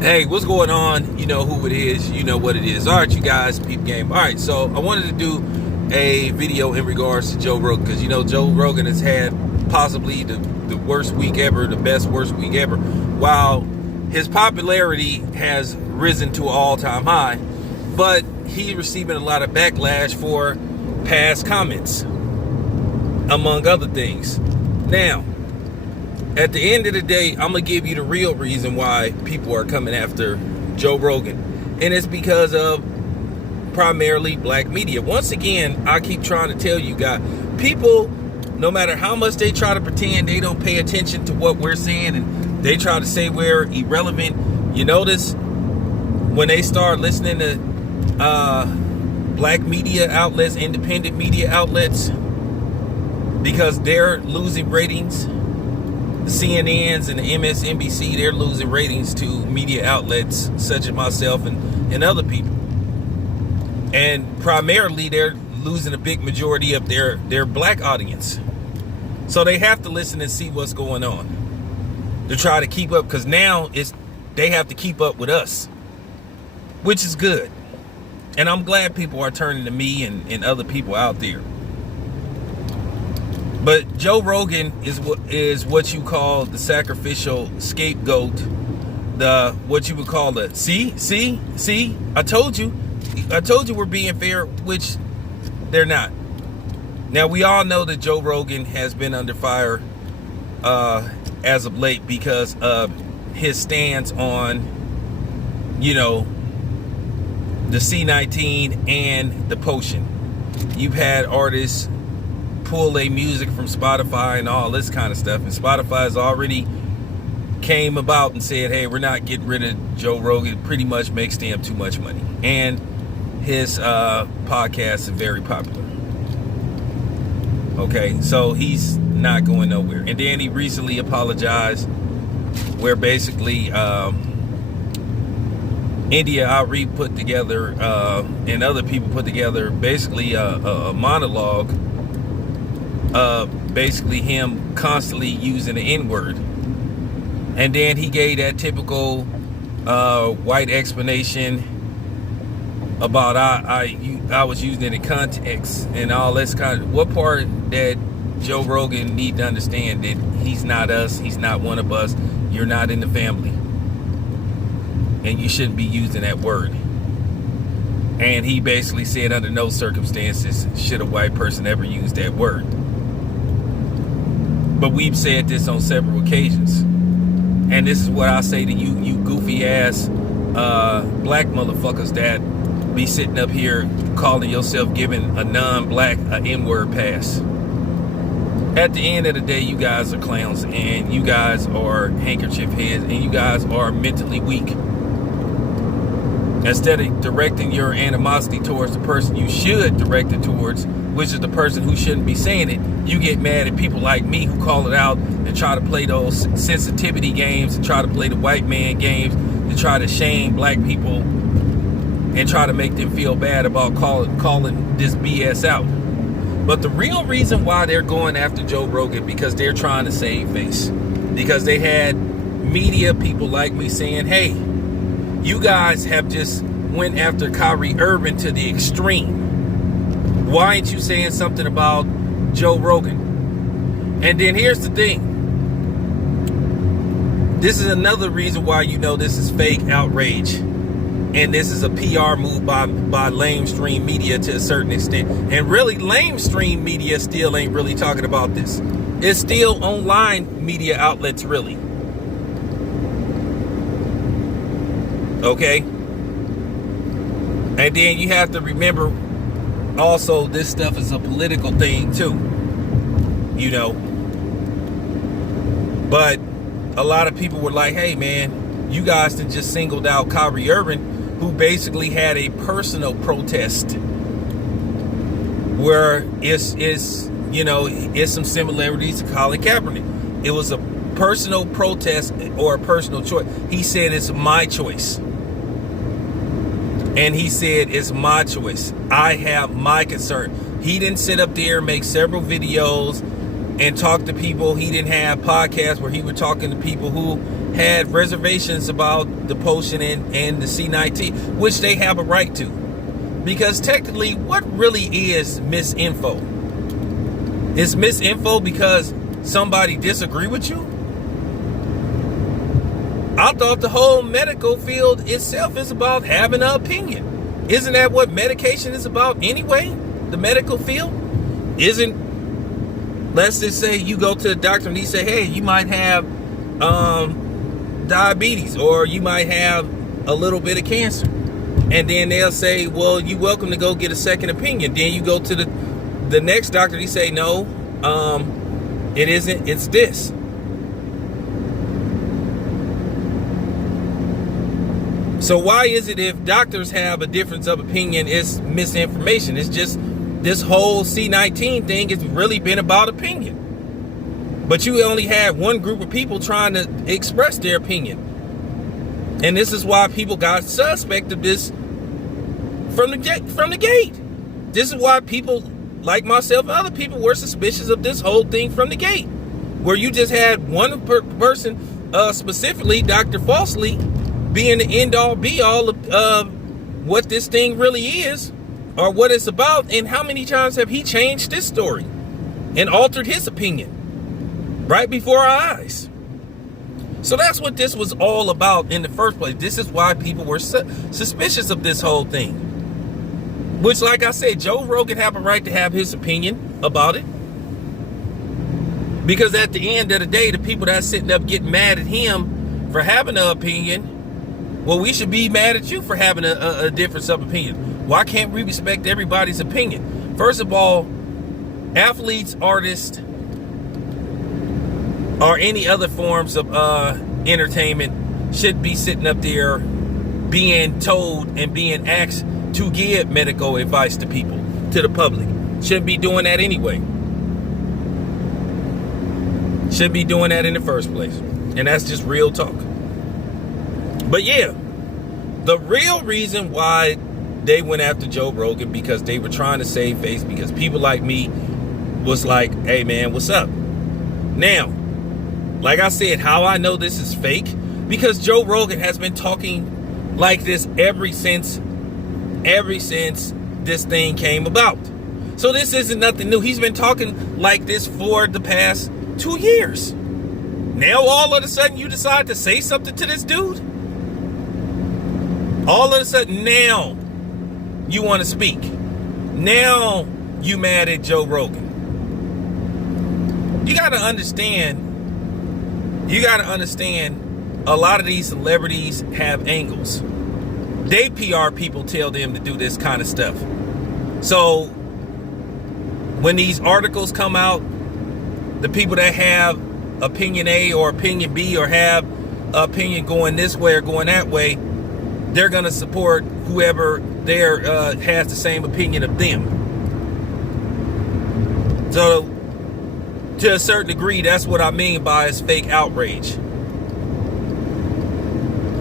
Hey, what's going on? You know who it is. You know what it is. All right, you guys, peep game. All right, so I wanted to do a video in regards to Joe Rogan because, Joe Rogan has had possibly the worst week ever, the worst week ever, while his popularity has risen to an all-time high, but he's receiving a lot of backlash for past comments, among other things. Now, at the end of the day, I'm going to give you the real reason why people are coming after Joe Rogan. And it's because of primarily black media. Once again, I keep trying to tell you guys, people, no matter how much they try to pretend they don't pay attention to what we're saying and they try to say we're irrelevant, you notice when they start listening to black media outlets, independent media outlets, because they're losing ratings, the CNNs and the MSNBC, they're losing ratings to media outlets such as myself and other people. And primarily, they're losing a big majority of their black audience. So they have to listen and see what's going on to try to keep up, because now they have to keep up with us, which is good. And I'm glad people are turning to me and other people out there. But Joe Rogan is what you call the sacrificial scapegoat, what you would call the see, I told you we're being fair, which they're not. Now, we all know that Joe Rogan has been under fire as of late because of his stance on, the C19 and the potion. You've had artists pull their music from Spotify and all this kind of stuff, and Spotify's already came about and said, hey, we're not getting rid of Joe Rogan. It pretty much makes them too much money, and his podcast is very popular. Okay, so he's not going nowhere. And then he recently apologized, where basically India Ari put together and other people put together basically a monologue, basically him constantly using the N-word. And then he gave that typical white explanation about I was using it in context and all this kind of, what part that Joe Rogan need to understand that he's not us, he's not one of us, you're not in the family, and you shouldn't be using that word. And he basically said under no circumstances should a white person ever use that word. But we've said this on several occasions. And this is what I say to you goofy ass black motherfuckers that be sitting up here calling yourself giving a non-black an N-word pass. At the end of the day, you guys are clowns, and you guys are handkerchief heads, and you guys are mentally weak. Instead of directing your animosity towards the person you should direct it towards, which is the person who shouldn't be saying it, you get mad at people like me who call it out and try to play those sensitivity games and try to play the white man games and try to shame black people and try to make them feel bad about calling this BS out. But the real reason why they're going after Joe Rogan, because they're trying to save face. Because they had media people like me saying, hey, you guys have just went after Kyrie Irving to the extreme. Why ain't you saying something about Joe Rogan? And then here's the thing. This is another reason why this is fake outrage. And this is a PR move by lamestream media to a certain extent. And really, lamestream media still ain't really talking about this. It's still online media outlets, really. Okay? And then you have to remember, also, this stuff is a political thing, too. But a lot of people were like, hey, man, you guys done just singled out Kyrie Irving, who basically had a personal protest where it's some similarities to Colin Kaepernick. It was a personal protest or a personal choice. He said it's my choice. And he said it's my choice. I have my concern. He didn't sit up there and make several videos and talk to people. He didn't have podcasts where he was talking to people who had reservations about the potion and the C19, which they have a right to. Because technically, what really is misinfo? It's misinfo because somebody disagree with you? I thought the whole medical field itself is about having an opinion. Isn't that what medication is about anyway? The medical field? Let's just say you go to the doctor and he say, hey, you might have diabetes, or you might have a little bit of cancer. And then they'll say, well, you're welcome to go get a second opinion. Then you go to the next doctor and he say, no, it isn't, it's this. So why is it if doctors have a difference of opinion, it's misinformation? It's just this whole C19 thing has really been about opinion. But you only had one group of people trying to express their opinion. And this is why people got suspect of this from the gate. This is why people like myself and other people were suspicious of this whole thing from the gate. Where you just had one person, specifically Dr. Falsely, being the end-all be-all of what this thing really is, or what it's about, and how many times have he changed this story and altered his opinion right before our eyes. So that's what this was all about in the first place. This is why people were suspicious of this whole thing. Which, like I said, Joe Rogan have a right to have his opinion about it. Because at the end of the day, the people that's sitting up getting mad at him for having an opinion, well, we should be mad at you for having a difference of opinion. Why can't we respect everybody's opinion? First of all, athletes, artists, or any other forms of entertainment should be sitting up there being told and being asked to give medical advice to people, to the public. Shouldn't be doing that anyway. Shouldn't be doing that in the first place. And that's just real talk. But yeah, the real reason why they went after Joe Rogan, because they were trying to save face, because people like me was like, hey man, what's up? Now, like I said, how I know this is fake, because Joe Rogan has been talking like this ever since this thing came about. So this isn't nothing new. He's been talking like this for the past 2 years. Now all of a sudden you decide to say something to this dude? All of a sudden now you want to speak. Now you mad at Joe Rogan. You got to understand, a lot of these celebrities have angles. They PR people tell them to do this kind of stuff. So when these articles come out, the people that have opinion A or opinion B, or have opinion going this way or going that way, they're going to support whoever there has the same opinion of them. So to a certain degree, that's what I mean by it's fake outrage.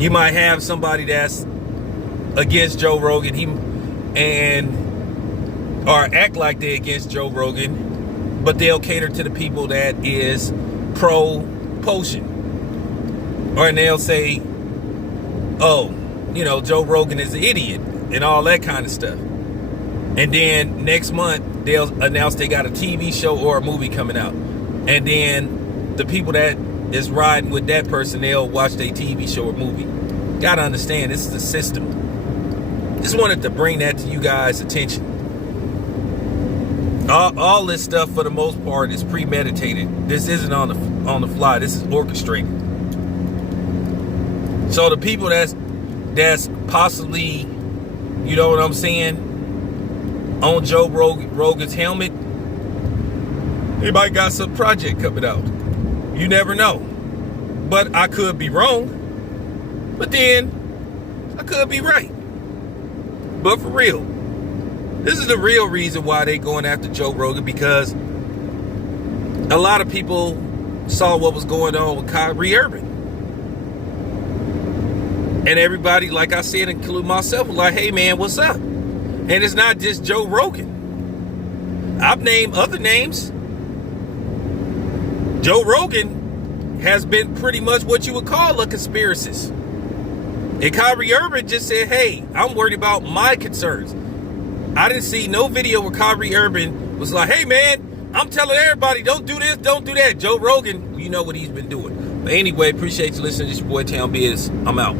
You might have somebody that's against Joe Rogan, or act like they're against Joe Rogan, but they'll cater to the people that is pro potion. Or they'll say, oh, Joe Rogan is an idiot and all that kind of stuff. And then next month they'll announce they got a TV show or a movie coming out. And then the people that is riding with that person, they'll watch their TV show or movie. Gotta understand, this is a system. Just wanted to bring that to you guys' attention. All this stuff, for the most part, is premeditated. This isn't on the fly. This is orchestrated. So the people that's possibly, you know what I'm saying, on Joe Rogan's helmet, they might got some project coming out. You never know. But I could be wrong. But then I could be right. But for real, this is the real reason why they going after Joe Rogan, because a lot of people saw what was going on with Kyrie Irving. And everybody, like I said, including myself, was like, hey man, what's up? And it's not just Joe Rogan. I've named other names Joe Rogan has been pretty much what you would call a conspiracist. And Kyrie Irving just said, hey, I'm worried about my concerns. I didn't see no video where Kyrie Irving was like, hey, man, I'm telling everybody, don't do this, don't do that. Joe Rogan, you know what he's been doing. But anyway, appreciate you listening. This is your boy, Town Biz. I'm out.